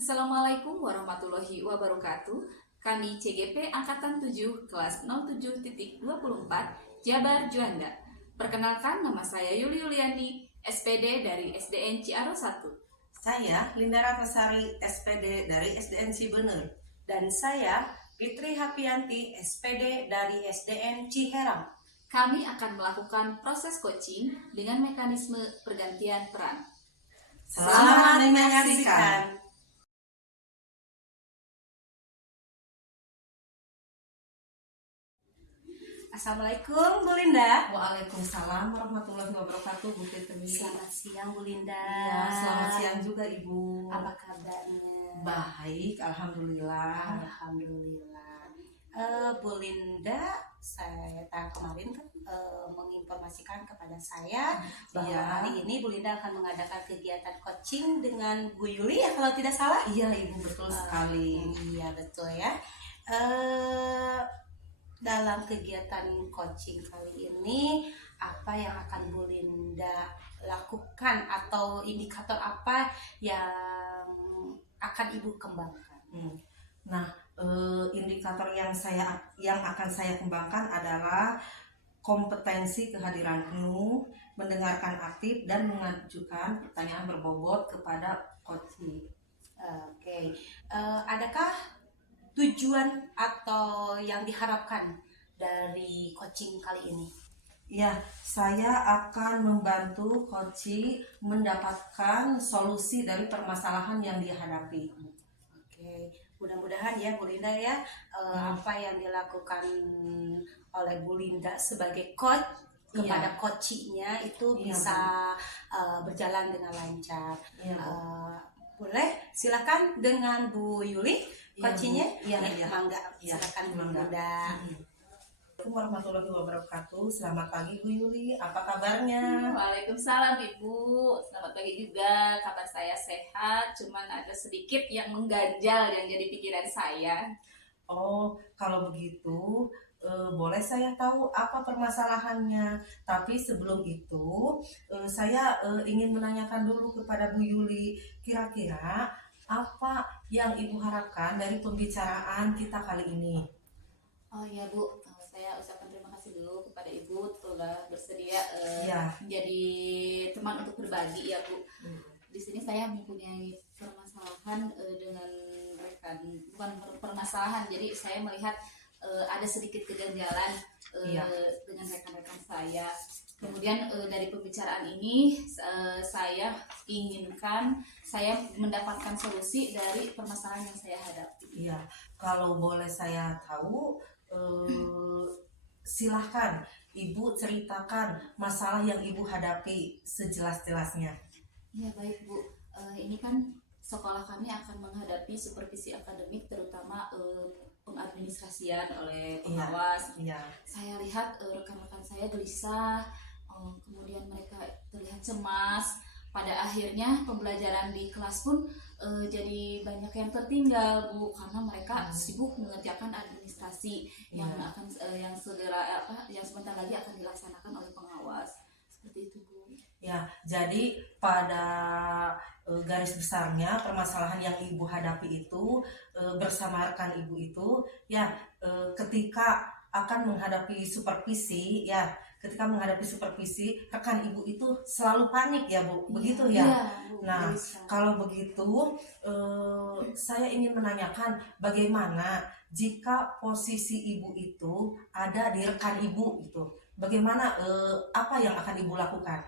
Assalamualaikum warahmatullahi wabarakatuh. Kami CGP Angkatan 7 kelas 07.24 Jabar Juanda. Perkenalkan, nama saya Yuli Yuliani, SPD dari SDN Ciaro 1. Saya Linda Ratnasari, SPD dari SDN Cibener. Dan saya Fitri Hapianti, SPD dari SDN Ciherang. Kami akan melakukan proses coaching dengan mekanisme pergantian peran. Selamat menyaksikan. Assalamualaikum Bu Linda. Waalaikumsalam warahmatullahi wabarakatuh, Bu Fitri. Selamat siang Bu Linda. Ya, selamat siang juga Ibu. Apa kabarnya? Baik, alhamdulillah. Alhamdulillah. Bu Linda, saya kemarin kan menginformasikan kepada saya bahwa hari ini Bu Linda akan mengadakan kegiatan coaching dengan Bu Yuli ya, kalau tidak salah. Iya Ibu, betul sekali. Iya betul ya. Dalam kegiatan coaching kali ini, apa yang akan Bu Linda lakukan atau indikator apa yang akan Ibu kembangkan? Nah, indikator yang akan saya kembangkan adalah kompetensi kehadiran penuh, mendengarkan aktif dan mengajukan pertanyaan berbobot kepada coaching. Oke. Adakah tujuan atau yang diharapkan dari coaching kali ini? Ya, saya akan membantu coaching mendapatkan solusi dari permasalahan yang dihadapi. Oke, mudah-mudahan ya Bu Linda ya, apa yang dilakukan oleh Bu Linda sebagai coach kepada coachingnya itu bisa berjalan dengan lancar. Boleh, silakan dengan Bu Yuli coachingnya. Mangga, silakan Bu Linda. Assalamualaikum warahmatullahi wabarakatuh. Selamat pagi Bu Yuli, apa kabarnya? Waalaikumsalam Ibu, selamat pagi juga. Kabar saya sehat, cuman ada sedikit yang mengganjal yang jadi pikiran saya. Oh, kalau begitu boleh saya tahu apa permasalahannya. Tapi sebelum itu saya ingin menanyakan dulu kepada Bu Yuli, kira-kira apa yang Ibu harapkan dari pembicaraan kita kali ini? Oh ya Bu, saya ucapkan terima kasih dulu kepada Ibu telah bersedia menjadi teman untuk berbagi ya Bu. Di sini saya mempunyai permasalahan dengan rekan, bukan permasalahan, jadi saya melihat ada sedikit keganjalan dengan rekan-rekan saya. Kemudian dari pembicaraan ini saya inginkan saya mendapatkan solusi dari permasalahan yang saya hadapi. Iya, kalau boleh saya tahu, silahkan Ibu ceritakan masalah yang Ibu hadapi sejelas-jelasnya. Ya baik Bu, ini kan sekolah kami akan menghadapi supervisi akademik, terutama pengadministrasian oleh pengawas. Saya lihat rekan-rekan saya gelisah, kemudian mereka terlihat cemas. Pada akhirnya pembelajaran di kelas pun jadi banyak yang tertinggal Bu, karena mereka sibuk mengerjakan administrasi yang akan yang sebentar lagi akan dilaksanakan oleh pengawas. Seperti itu Bu. Ya, jadi pada garis besarnya permasalahan yang Ibu hadapi itu bersama rekan Ibu itu ketika akan menghadapi supervisi rekan Ibu itu selalu panik ya Bu, begitu ya? Bu, nah, kalau begitu saya ingin menanyakan bagaimana jika posisi Ibu itu ada di rekan Ibu itu, bagaimana apa yang akan Ibu lakukan?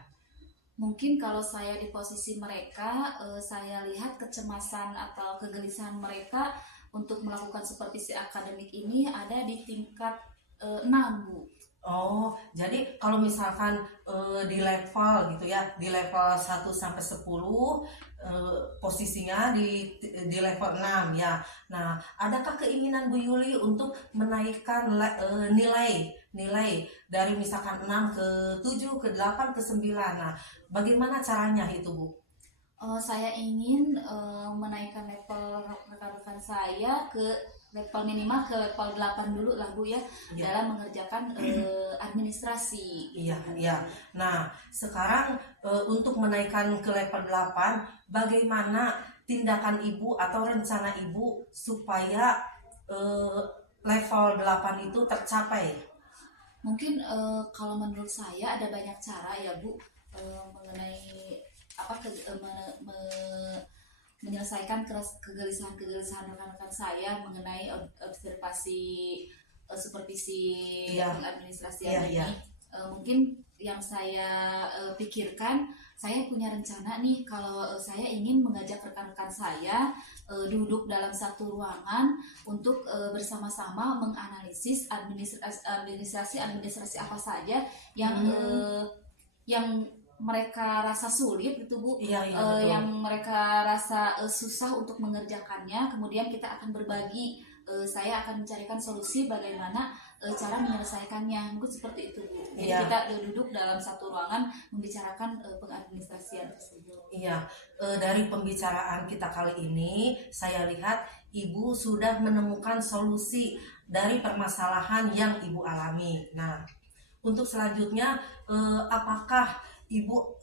Mungkin kalau saya di posisi mereka, saya lihat kecemasan atau kegelisahan mereka untuk melakukan supervisi akademik ini ada di tingkat 6 Bu. Oh, jadi kalau misalkan di level gitu ya, di level 1 sampai 10 posisinya di level 6 ya. Nah, adakah keinginan Bu Yuli untuk menaikkan nilai dari misalkan 6 ke 7 ke 8 ke 9? Nah, bagaimana caranya itu Bu? Saya ingin menaikkan level rekan-rekan saya ke level minimal ke level 8 dulu lah Bu ya, dalam mengerjakan administrasi. Iya. Nah, sekarang untuk menaikkan ke level 8, bagaimana tindakan ibu atau rencana ibu supaya level 8 itu tercapai? Mungkin kalau menurut saya ada banyak cara ya Bu, mengenai menyelesaikan kegelisahan rekan-rekan saya mengenai observasi supervisi pengadministrasian ini. Mungkin yang saya pikirkan, saya punya rencana nih, kalau saya ingin mengajak rekan-rekan saya duduk dalam satu ruangan untuk bersama-sama menganalisis administrasi apa saja yang mereka rasa sulit gitu Bu, yang mereka rasa susah untuk mengerjakannya. Kemudian kita akan berbagi, saya akan mencarikan solusi bagaimana cara menyelesaikannya. Mungkin seperti itu Bu. Jadi kita duduk dalam satu ruangan membicarakan pengadministrasian tersebut. Iya, dari pembicaraan kita kali ini saya lihat Ibu sudah menemukan solusi dari permasalahan yang Ibu alami. Nah, untuk selanjutnya apakah Ibu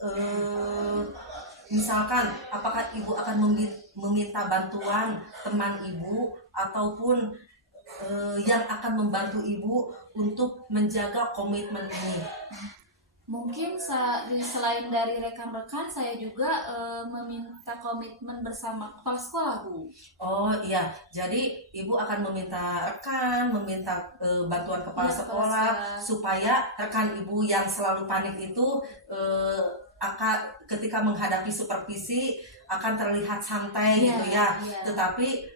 misalkan apakah Ibu akan meminta bantuan teman Ibu ataupun yang akan membantu Ibu untuk menjaga komitmen ini? Mungkin selain dari rekan-rekan, saya juga meminta komitmen bersama kepala sekolah Bu. Oh iya, jadi Ibu akan meminta rekan, meminta bantuan kepala sekolah supaya rekan Ibu yang selalu panik itu akan ketika menghadapi supervisi akan terlihat santai gitu ya. Tetapi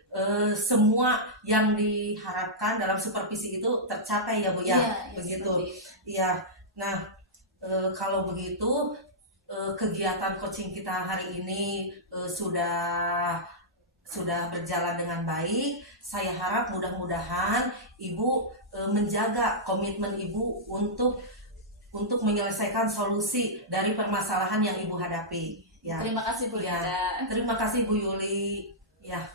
semua yang diharapkan dalam supervisi itu tercapai ya Bu ya. Begitu. Iya. Nah, kalau begitu kegiatan coaching kita hari ini sudah berjalan dengan baik. Saya harap mudah-mudahan Ibu menjaga komitmen Ibu untuk menyelesaikan solusi dari permasalahan yang Ibu hadapi. Ya. Terima kasih Bu Linda. Terima kasih Bu Yuli. Ya.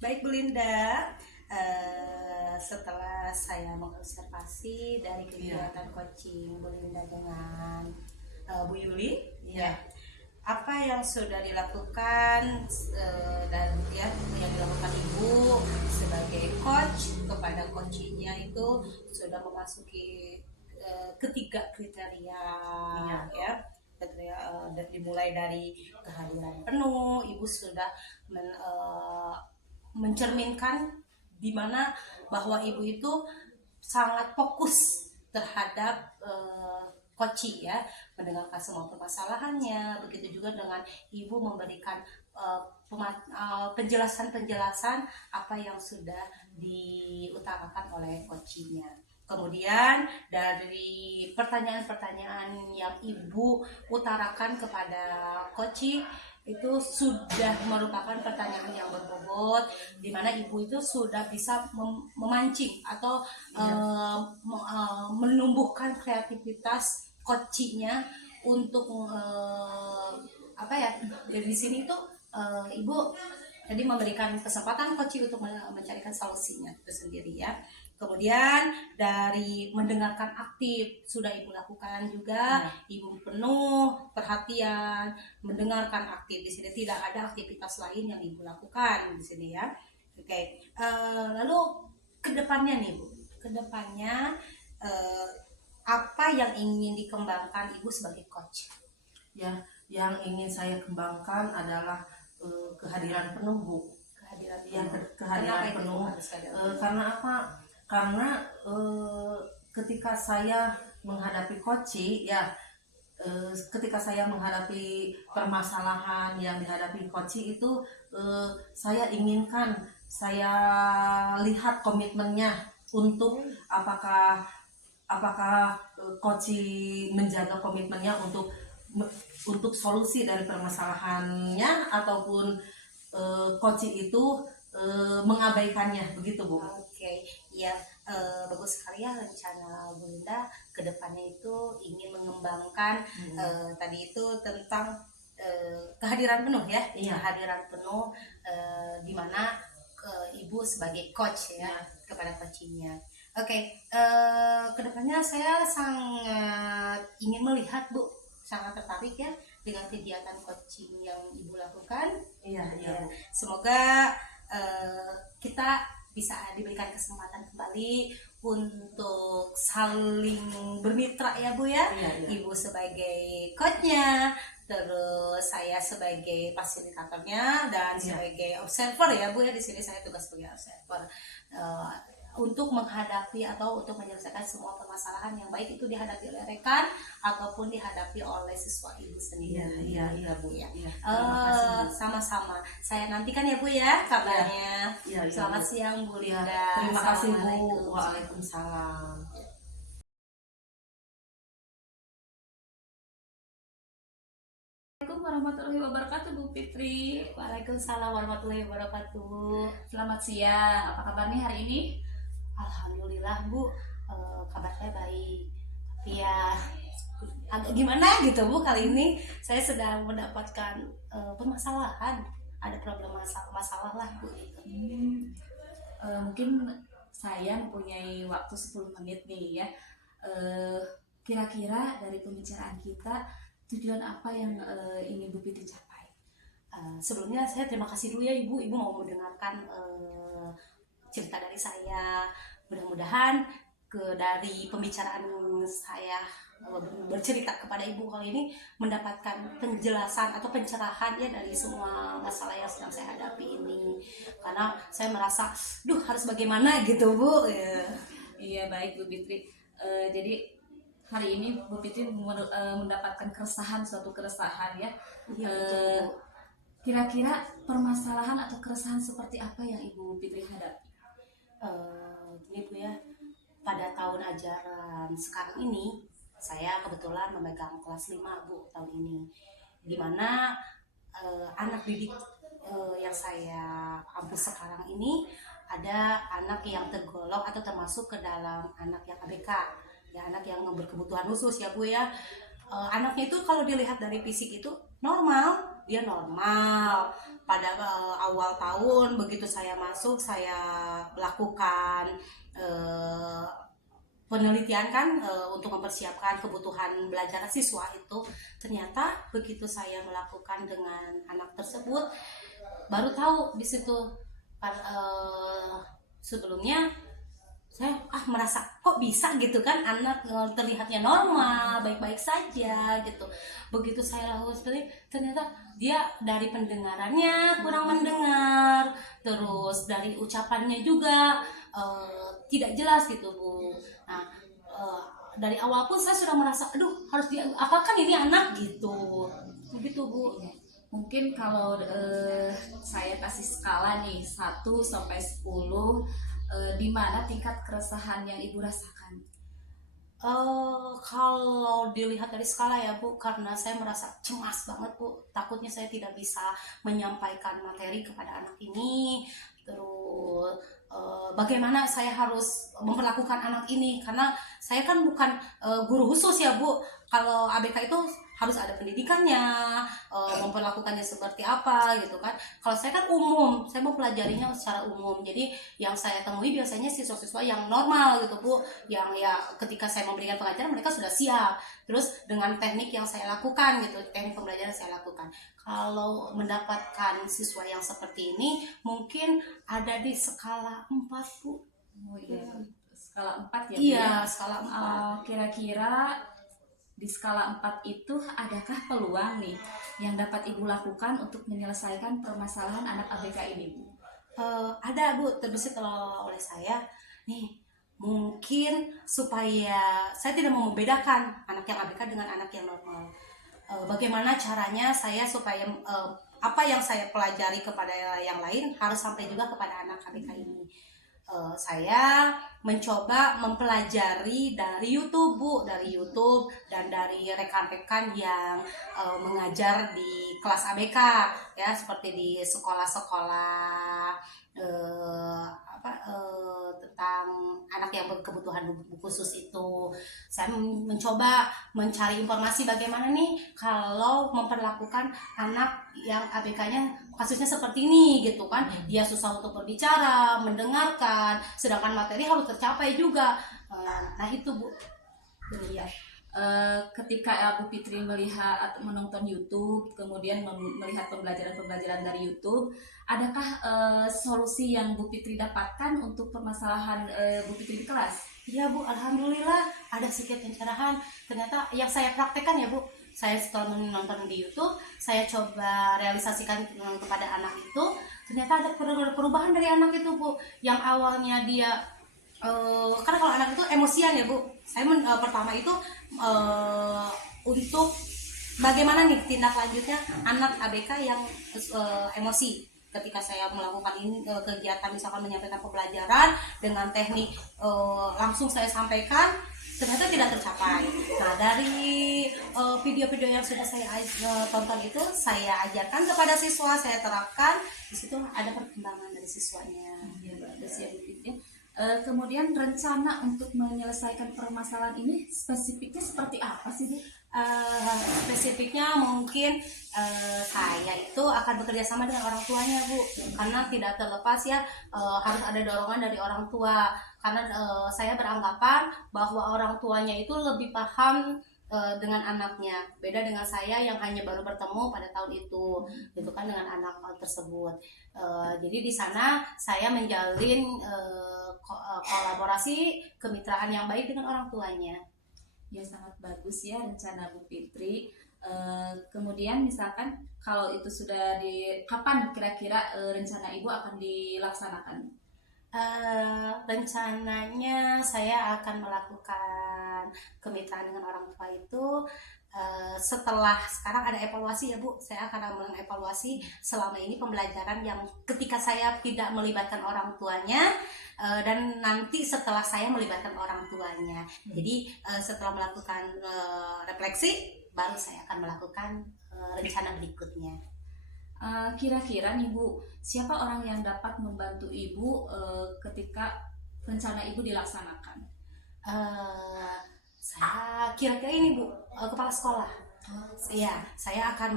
Baik Bu Linda, setelah saya mengobservasi dari kegiatan coaching Bu Linda dengan Bu Yuli, apa yang sudah dilakukan dan yang dilakukan Ibu sebagai coach kepada coachingnya itu sudah memasuki ketiga kriteria, kriteria dimulai dari kehadiran penuh. Ibu sudah mencerminkan di mana bahwa Ibu itu sangat fokus terhadap coaching ya, mendengarkan semua permasalahannya. Begitu juga dengan Ibu memberikan penjelasan-penjelasan apa yang sudah diutarakan oleh coachingnya. Kemudian dari pertanyaan-pertanyaan yang Ibu utarakan kepada coaching itu sudah merupakan pertanyaan yang berbobot, di mana Ibu itu sudah bisa memancing atau menumbuhkan kreativitas coachingnya untuk di sini tuh Ibu jadi memberikan kesempatan coaching untuk mencarikan solusinya itu sendiri ya. Kemudian dari mendengarkan aktif sudah Ibu lakukan juga, Ibu penuh perhatian mendengarkan aktif. Di sini tidak ada aktivitas lain yang Ibu lakukan di sini ya. Oke. Lalu kedepannya nih Bu, kedepannya apa yang ingin dikembangkan Ibu sebagai coach? Ya, yang ingin saya kembangkan adalah kehadiran penuh Bu. Kehadiran penuh. Karena apa? Karena ketika saya menghadapi coaching ya, ketika saya menghadapi permasalahan yang dihadapi coaching itu saya inginkan, saya lihat komitmennya untuk apakah coaching menjaga komitmennya untuk solusi dari permasalahannya ataupun coaching itu mengabaikannya, begitu Bu. Oke, ya bagus sekali ya rencana Bu Linda kedepannya itu ingin mengembangkan tadi itu tentang kehadiran penuh ya, kehadiran penuh di mana Ibu sebagai coach ya kepada coachingnya. Oke, kedepannya saya sangat ingin melihat Bu, sangat tertarik ya dengan kegiatan coaching yang Ibu lakukan. Iya, Ya, semoga kita bisa diberikan kesempatan kembali untuk saling bermitra ya Bu ya. Iya. Ibu sebagai coachnya, terus saya sebagai fasilitatornya dan sebagai observer ya Bu ya. Di sini saya tugas sebagai observer untuk menghadapi atau untuk menyelesaikan semua permasalahan yang baik itu dihadapi oleh rekan ataupun dihadapi oleh siswa Ibu sendiri. Iya Bu. Ya. Iya. Sama-sama. Saya nantikan ya Bu ya kabarnya. Iya, Selamat Bu. siang Bu Iya. Linda. Terima kasih Bu. Assalamualaikum. Waalaikumsalam. Assalamualaikum warahmatullahi wabarakatuh Bu Fitri. Waalaikumsalam warahmatullahi wabarakatuh. Selamat siang. Apa kabar nih hari ini? Alhamdulillah Bu, kabar saya baik. Tapi ya agak gimana gitu Bu, kali ini saya sedang mendapatkan permasalahan, ada problem masalah lah Bu. Mungkin saya mempunyai waktu 10 menit nih ya. Kira-kira dari pembicaraan kita tujuan apa yang ingin Bu Fitri capai? Sebelumnya saya terima kasih dulu ya Ibu mau mendengarkan cerita dari saya. Mudah-mudahan dari pembicaraan saya bercerita kepada Ibu kali ini mendapatkan penjelasan atau pencerahan ya dari semua masalah yang sedang saya hadapi ini. Karena saya merasa, harus bagaimana gitu Bu. Iya baik Bu Fitri. Jadi hari ini Bu Fitri mendapatkan suatu keresahan ya. Iya, Kira-kira permasalahan atau keresahan seperti apa yang Ibu Fitri hadapi? Gini Bu ya, pada tahun ajaran sekarang ini saya kebetulan memegang kelas 5 Bu tahun ini, dimana anak didik yang saya kampus sekarang ini ada anak yang tergolong atau termasuk ke dalam anak yang ABK ya, anak yang berkebutuhan khusus ya Bu ya. Anaknya itu kalau dilihat dari fisik itu normal, dia normal. Pada awal tahun begitu saya masuk, saya melakukan penelitian kan untuk mempersiapkan kebutuhan belajar siswa itu. Ternyata begitu saya melakukan dengan anak tersebut, baru tahu di situ sebelumnya saya merasa kok bisa gitu kan, anak terlihatnya normal, baik-baik saja gitu. Begitu saya lakukan seperti ternyata dia dari pendengarannya kurang mendengar, terus dari ucapannya juga tidak jelas gitu Bu. Nah dari awal pun saya sudah merasa harus apakan ini anak gitu, begitu Bu. Mungkin kalau saya kasih skala nih 1 sampai 10, di mana tingkat keresahan yang Ibu rasakan? Kalau dilihat dari skala ya Bu, karena saya merasa cemas banget Bu, takutnya saya tidak bisa menyampaikan materi kepada anak ini. Terus bagaimana saya harus memperlakukan anak ini, karena saya kan bukan guru khusus ya Bu. Kalau ABK itu harus ada pendidikannya, memperlakukannya seperti apa gitu kan. Kalau saya kan umum, saya mau pelajarinya secara umum. Jadi yang saya temui biasanya siswa-siswa yang normal gitu Bu, yang ya ketika saya memberikan pengajaran mereka sudah siap. Terus dengan teknik yang saya lakukan gitu, teknik pembelajaran saya lakukan. Kalau mendapatkan siswa yang seperti ini mungkin ada di skala 4 Bu. Oh iya, skala 4 ya Bu? Iya, ya? skala 4. Kira-kira di skala 4 itu adakah peluang nih yang dapat Ibu lakukan untuk menyelesaikan permasalahan anak ABK ini Bu? Ada Bu, terbesit oleh saya nih, mungkin supaya saya tidak mau membedakan anak yang ABK dengan anak yang normal. Bagaimana caranya saya supaya apa yang saya pelajari kepada yang lain harus sampai juga kepada anak ABK ini. Saya mencoba mempelajari dari YouTube Bu, dari YouTube dan dari rekan-rekan yang mengajar di kelas ABK ya, seperti di sekolah-sekolah tentang anak yang berkebutuhan khusus itu. Saya mencoba mencari informasi bagaimana nih kalau memperlakukan anak yang ABK-nya kasusnya seperti ini gitu kan. Dia susah untuk berbicara, mendengarkan, sedangkan materi harus tercapai juga. Nah itu Bu. Iya. ketika Bu Fitri melihat atau menonton YouTube, kemudian melihat pembelajaran-pembelajaran dari YouTube, adakah solusi yang Bu Fitri dapatkan untuk permasalahan Bu Fitri di kelas? Iya Bu, alhamdulillah ada sedikit pencerahan. Ternyata yang saya praktekkan ya Bu, saya setelah menonton di YouTube, saya coba realisasikan kepada anak itu, ternyata ada perubahan dari anak itu Bu. Yang awalnya dia karena kalau anak itu emosian ya Bu, saya pertama itu untuk bagaimana nih tindak lanjutnya anak ABK yang emosi. Ketika saya melakukan ini kegiatan misalkan menyampaikan pembelajaran dengan teknik langsung saya sampaikan, ternyata tidak tercapai. Nah dari video-video yang sudah saya tonton itu saya ajarkan kepada siswa, saya terapkan, di situ ada perkembangan dari siswanya. Ya, bagus ya Bu Fitri. Kemudian rencana untuk menyelesaikan permasalahan ini spesifiknya seperti apa sih Bu? Spesifiknya mungkin saya itu akan bekerja sama dengan orang tuanya Bu, karena tidak terlepas ya harus ada dorongan dari orang tua, karena saya beranggapan bahwa orang tuanya itu lebih paham dengan anaknya, beda dengan saya yang hanya baru bertemu pada tahun itu, gitu kan, dengan anak tersebut. Jadi di sana saya menjalin kolaborasi kemitraan yang baik dengan orang tuanya. Ya, sangat bagus ya rencana Bu Fitri. Kemudian misalkan kalau itu sudah kapan kira-kira rencana Ibu akan dilaksanakan? Rencananya saya akan melakukan kemitraan dengan orang tua itu setelah sekarang ada evaluasi ya Bu, saya akan mengevaluasi selama ini pembelajaran yang ketika saya tidak melibatkan orang tuanya dan nanti setelah saya melibatkan orang tuanya. Jadi setelah melakukan refleksi baru saya akan melakukan rencana berikutnya. Kira-kira nih Bu, siapa orang yang dapat membantu Ibu ketika rencana Ibu dilaksanakan? Saya kira-kira ini Bu, kepala sekolah. Ya, saya akan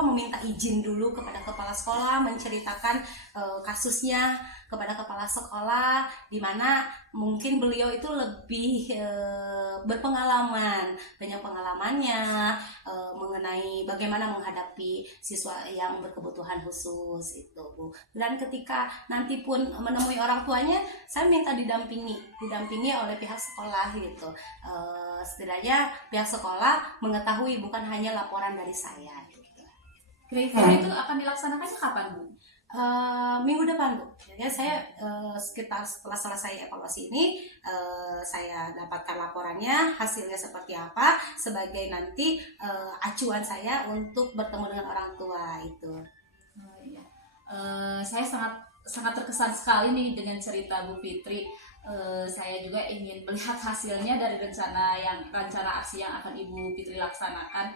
meminta izin dulu kepada kepala sekolah, menceritakan kasusnya kepada kepala sekolah, di mana mungkin beliau itu lebih berpengalaman, banyak pengalamannya mengenai bagaimana menghadapi siswa yang berkebutuhan khusus itu Bu. Dan ketika nanti pun menemui orang tuanya, saya minta didampingi oleh pihak sekolah gitu. Setidaknya pihak sekolah mengetahui, bukan hanya laporan dari saya gitu. Kira-kira itu akan dilaksanakannya kapan Bu? Minggu depan Bu. Jadi saya sekitar setelah selesai evaluasi ini saya dapatkan laporannya, hasilnya seperti apa sebagai nanti acuan saya untuk bertemu dengan orang tua itu. Iya. Saya sangat terkesan sekali nih dengan cerita Bu Fitri. Saya juga ingin melihat hasilnya dari rencana aksi yang akan Ibu Fitri laksanakan.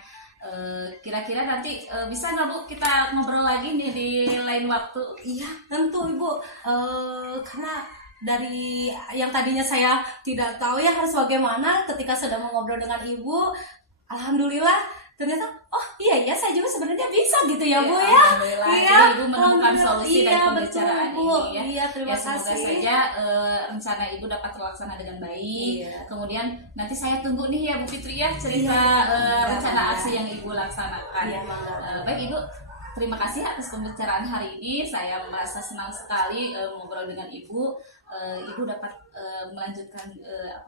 Kira-kira nanti bisa nggak Bu kita ngobrol lagi nih di lain waktu? Iya tentu Ibu, karena dari yang tadinya saya tidak tahu ya harus bagaimana, ketika sedang mengobrol dengan Ibu, alhamdulillah ternyata oh iya ya saya juga sebenarnya bisa gitu ya Bu ya. Iya, Ibu menemukan solusi dari pembicaraan betul, Bu. ini ya. Iya, terima Semoga kasih. saja rencana Ibu dapat terlaksana dengan baik. Iya. Kemudian nanti saya tunggu nih ya Bu Fitri ya cerita rencana aksi yang Ibu laksanakan. Iya, Baik Ibu, terima kasih atas pembicaraan hari ini. Saya merasa senang sekali ngobrol dengan Ibu. Ibu dapat melanjutkan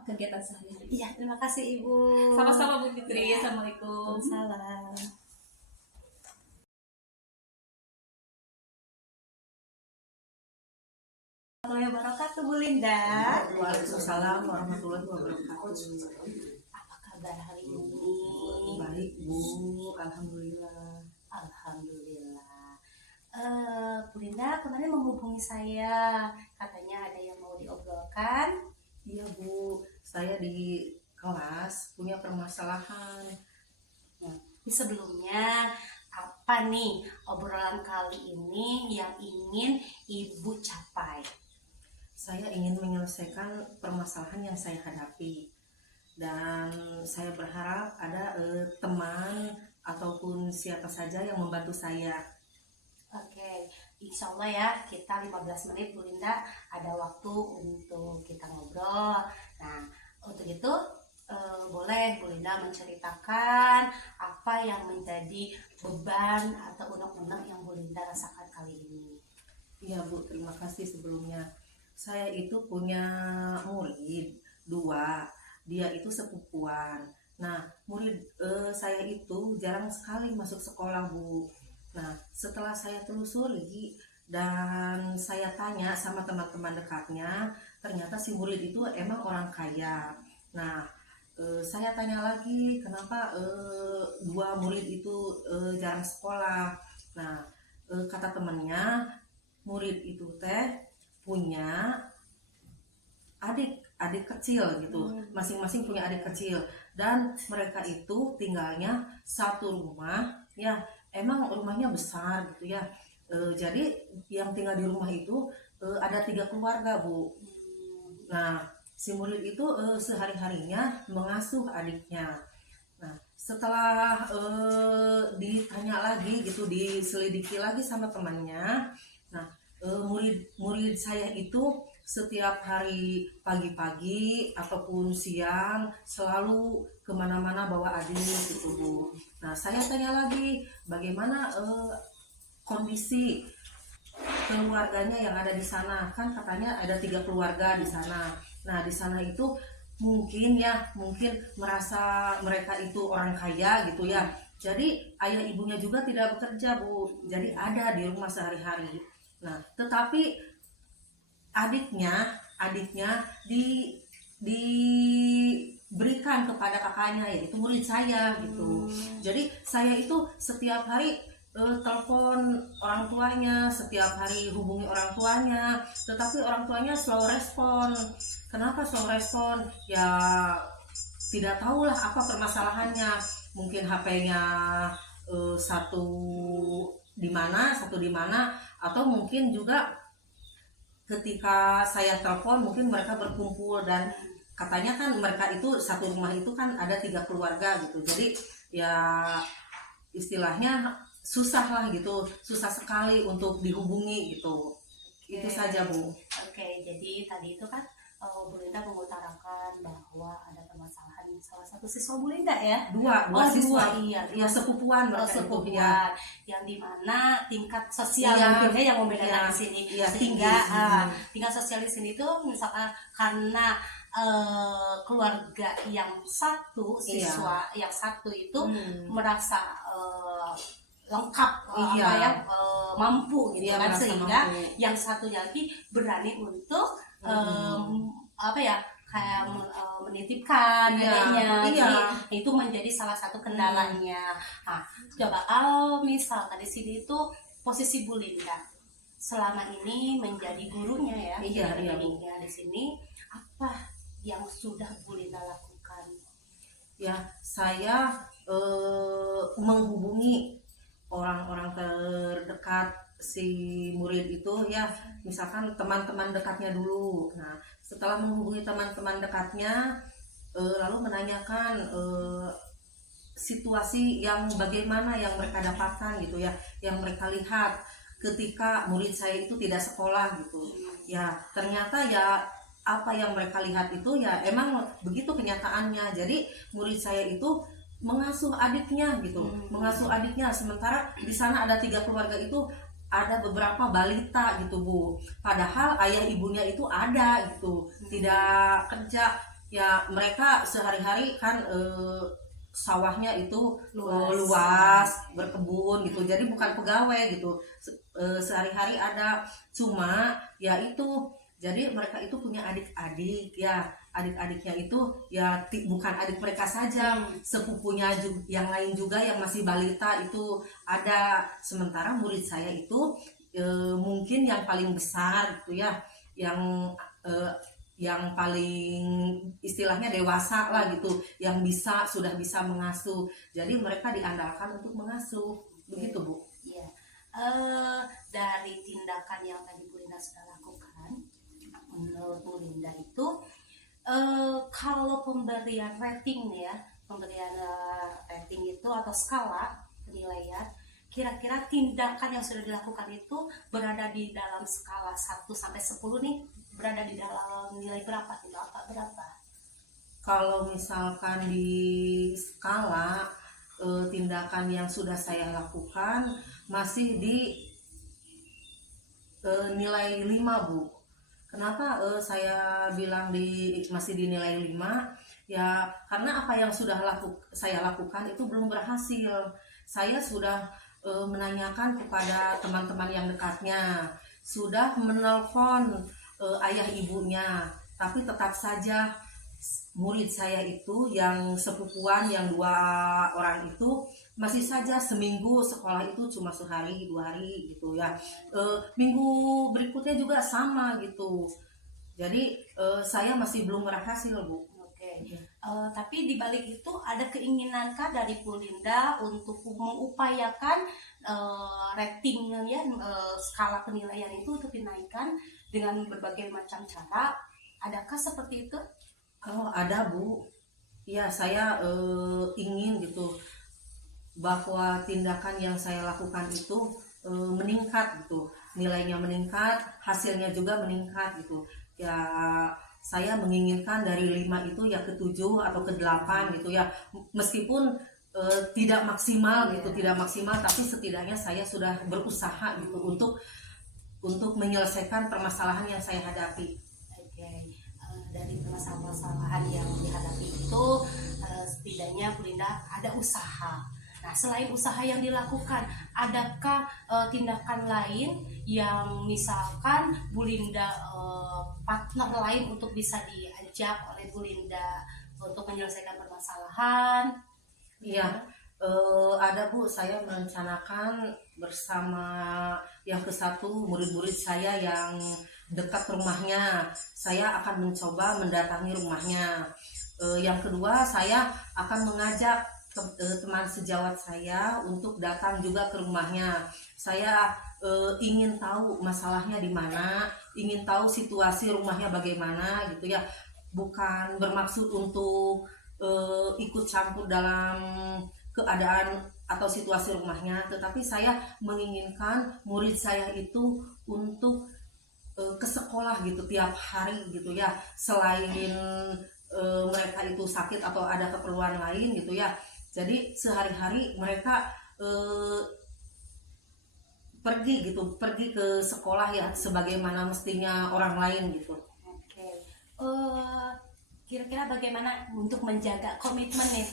kegiatan sehari-hari. Iya, terima kasih Ibu. Sama-sama Bu Fitri. Assalamualaikum. Salam. Warahmatullahi wabarakatuh Bu Linda. Waalaikumsalam warahmatullahi wabarakatuh. Apa kabar hari ini? Baik Bu, alhamdulillah. Alhamdulillah. Bu Linda kemarin menghubungi saya, katanya ada yang mau diobrolkan. Iya Bu, saya di kelas punya permasalahan. Sebelumnya apa nih obrolan kali ini yang ingin Ibu capai? Saya ingin menyelesaikan permasalahan yang saya hadapi, dan saya berharap ada teman ataupun siapa saja yang membantu saya. Oke, insya Allah ya kita 15 menit Bu Linda ada waktu untuk kita ngobrol. Nah untuk itu boleh Bu Linda menceritakan apa yang menjadi beban atau unek-unek yang Bu Linda rasakan kali ini. Iya Bu, terima kasih sebelumnya. Saya itu punya murid 2, dia itu sepupuan. Nah, murid saya itu jarang sekali masuk sekolah Bu. Nah, setelah saya telusuri dan saya tanya sama teman-teman dekatnya, ternyata si murid itu emang orang kaya. Nah, saya tanya lagi kenapa 2 murid itu jarang sekolah. Nah, kata temannya, murid itu teh punya adik kecil gitu, masing-masing punya adik kecil, dan mereka itu tinggalnya satu rumah ya, emang rumahnya besar gitu ya. Jadi yang tinggal di rumah itu ada 3 keluarga Bu. Nah, si murid itu sehari-harinya mengasuh adiknya. Nah, setelah ditanya lagi gitu, diselidiki lagi sama temannya. Nah, murid saya itu setiap hari pagi-pagi ataupun siang selalu kemana-mana bawa adik gitu Bu. Nah, saya tanya lagi bagaimana kondisi keluarganya yang ada di sana, kan katanya ada 3 keluarga di sana. Nah, di sana itu mungkin merasa mereka itu orang kaya gitu ya. Jadi ayah ibunya juga tidak bekerja Bu, jadi ada di rumah sehari-hari. Nah, tetapi adiknya diberikan kepada kakaknya, yaitu murid saya gitu. Jadi saya itu setiap hari telepon orang tuanya, setiap hari hubungi orang tuanya, tetapi orang tuanya slow respon. Kenapa slow respon? Ya tidak tahulah apa permasalahannya. Mungkin HP-nya satu di mana, atau mungkin juga ketika saya telepon mungkin mereka berkumpul, dan katanya kan mereka itu satu rumah itu kan ada 3 keluarga gitu. Jadi ya istilahnya susah lah gitu, susah sekali untuk dihubungi gitu. Itu saja Bu. Oke, jadi tadi itu kan Bu Linda mengutarakan bahwa ada permasalahan salah satu siswa Bu Linda ya. Dua siswa. Iya, sepupuan mereka sepupuan itu, ya. Yang dimana tingkat sosial Iya, mungkin yang membedakan iya, di sini. iya, Sehingga tinggi. tingkat sosial di sini tuh misalkan karena keluarga yang satu, siswa yang satu itu merasa lengkap, mampu gitu kan, sehingga mampu. Yang satunya lagi berani untuk kayak menitipkan adanya, jadi itu menjadi salah satu kendalanya. Nah, coba kalau misalkan di sini itu posisi Bu Linda selama ini menjadi gurunya ya, pendidikannya di sini, apa yang sudah Bu Linda lakukan? Ya, saya menghubungi orang-orang terdekat si murid itu ya, misalkan teman-teman dekatnya dulu. Nah, setelah menghubungi teman-teman dekatnya, lalu menanyakan situasi yang bagaimana yang mereka dapatkan gitu ya, yang mereka lihat ketika murid saya itu tidak sekolah gitu. Ya, ternyata ya apa yang mereka lihat itu ya emang begitu kenyataannya. Jadi murid saya itu mengasuh adiknya gitu, mengasuh adiknya, sementara di sana ada 3 keluarga itu ada beberapa balita gitu Bu. Padahal ayah ibunya itu ada gitu, tidak kerja ya, mereka sehari-hari kan sawahnya itu luas, berkebun gitu, jadi bukan pegawai gitu, sehari-hari ada. Cuma ya itu, jadi mereka itu punya adik-adik ya, adik-adiknya itu ya bukan adik mereka saja, sepupunya juga, yang lain juga yang masih balita itu ada. Sementara murid saya itu mungkin yang paling besar gitu ya, yang paling istilahnya dewasa lah gitu, yang sudah bisa mengasuh. Jadi mereka diandalkan untuk mengasuh, begitu Bu. Iya. Dari tindakan yang tadi Bu Linda sudah lakukan, menurut Bu Linda itu kalau pemberian rating itu atau skala penilaian, kira-kira tindakan yang sudah dilakukan itu berada di dalam skala 1 sampai 10 nih, berada di dalam nilai berapa? Kalau misalkan di skala tindakan yang sudah saya lakukan masih di nilai 5 Bu. Kenapa saya bilang masih di nilai 5? Ya karena apa yang sudah saya lakukan itu belum berhasil. Saya sudah menanyakan kepada teman-teman yang dekatnya, sudah menelpon ayah ibunya, tapi tetap saja murid saya itu yang sepupuan yang 2 orang itu masih saja seminggu sekolah itu cuma sehari 2 hari gitu ya. Minggu berikutnya juga sama gitu. Jadi saya masih belum berhasil Bu. Oke. Tapi di balik itu ada keinginankah dari Bu Linda untuk mengupayakan ratingnya ya, skala penilaian itu untuk dinaikkan dengan berbagai macam cara? Adakah seperti itu? Oh ada Bu. Ya saya ingin gitu bahwa tindakan yang saya lakukan itu meningkat gitu, nilainya meningkat, hasilnya juga meningkat gitu ya. Saya menginginkan dari 5 itu ya ke 7 atau ke 8 gitu ya, meskipun tidak maksimal gitu, tidak maksimal, tapi setidaknya saya sudah berusaha gitu untuk menyelesaikan permasalahan yang saya hadapi. Oke. Dari permasalahan yang dihadapi itu setidaknya Bu Linda ada usaha. Nah, selain usaha yang dilakukan, adakah tindakan lain yang misalkan Bu Linda partner lain untuk bisa diajak oleh Bu Linda untuk menyelesaikan permasalahan? Iya, ada Bu. Saya merencanakan bersama yang ke-1 murid-murid saya yang dekat rumahnya. Saya akan mencoba mendatangi rumahnya. Yang kedua, saya akan mengajak teman sejawat saya untuk datang juga ke rumahnya. Saya ingin tahu masalahnya di mana, ingin tahu situasi rumahnya bagaimana gitu ya. Bukan bermaksud untuk ikut campur dalam keadaan atau situasi rumahnya, tetapi saya menginginkan murid saya itu untuk ke sekolah gitu tiap hari gitu ya. Selain mereka itu sakit atau ada keperluan lain gitu ya, jadi sehari-hari mereka pergi ke sekolah ya sebagaimana mestinya orang lain gitu. Oke. Kira-kira bagaimana untuk menjaga komitmen nih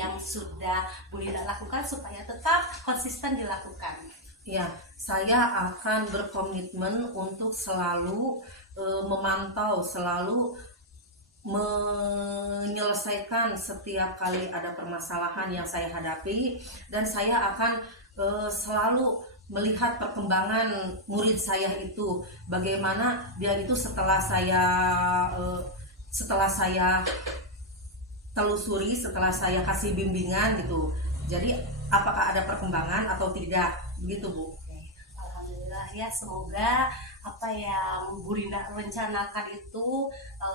yang sudah Bu Linda lakukan supaya tetap konsisten dilakukan? Ya, saya akan berkomitmen untuk selalu memantau, selalu menyelesaikan setiap kali ada permasalahan yang saya hadapi, dan saya akan selalu melihat perkembangan murid saya itu, bagaimana dia itu setelah saya telusuri, setelah saya kasih bimbingan gitu. Jadi apakah ada perkembangan atau tidak begitu Bu. Alhamdulillah ya, semoga apa yang Bu Linda rencanakan itu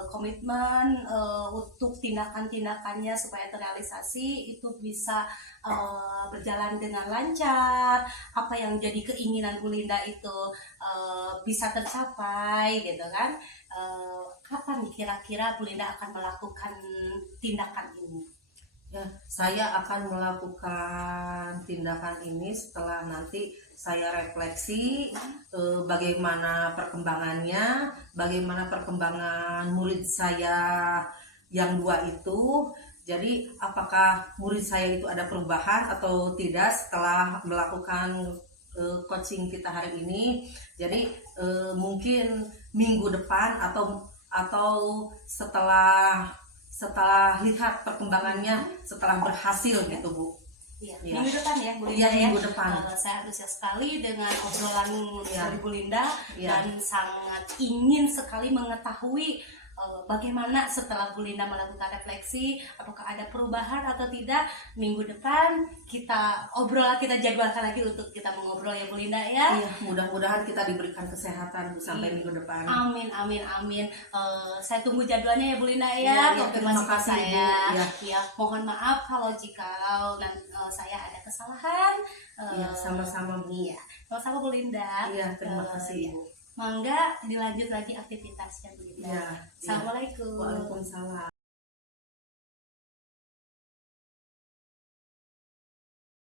komitmen untuk tindakan-tindakannya supaya terrealisasi itu bisa berjalan dengan lancar. Apa yang jadi keinginan Bu Linda itu bisa tercapai gitu kan. Kapan kira-kira Bu Linda akan melakukan tindakan ini? Ya, saya akan melakukan tindakan ini setelah nanti saya refleksi bagaimana perkembangannya, bagaimana perkembangan murid saya yang 2 itu. Jadi apakah murid saya itu ada perubahan atau tidak setelah melakukan coaching kita hari ini. Jadi mungkin minggu depan atau setelah lihat perkembangannya, setelah berhasil gitu Bu. Iya, Ya. minggu depan ya Bu Linda Iya, ya. minggu depan. Saya antusias sekali dengan obrolan dari Bu Linda Ya. dan sangat ingin sekali mengetahui bagaimana setelah Bu Linda melakukan refleksi, apakah ada perubahan atau tidak. Minggu depan kita jadwalkan lagi untuk kita mengobrol ya Bu Linda ya. Iya, mudah-mudahan kita diberikan kesehatan sampai minggu depan. Amin, amin, amin. Saya tunggu jadwalnya ya Bu Linda Iya, ya. terima kasih, saya. Bu. Ya, mohon maaf kalau saya ada kesalahan. Iya, sama-sama Bu. Iya, sama-sama Bu Linda. Iya, terima kasih Bu. Mangga dilanjut lagi aktivitasnya Bu Linda. Iya. Assalamualaikum. Waalaikumsalam.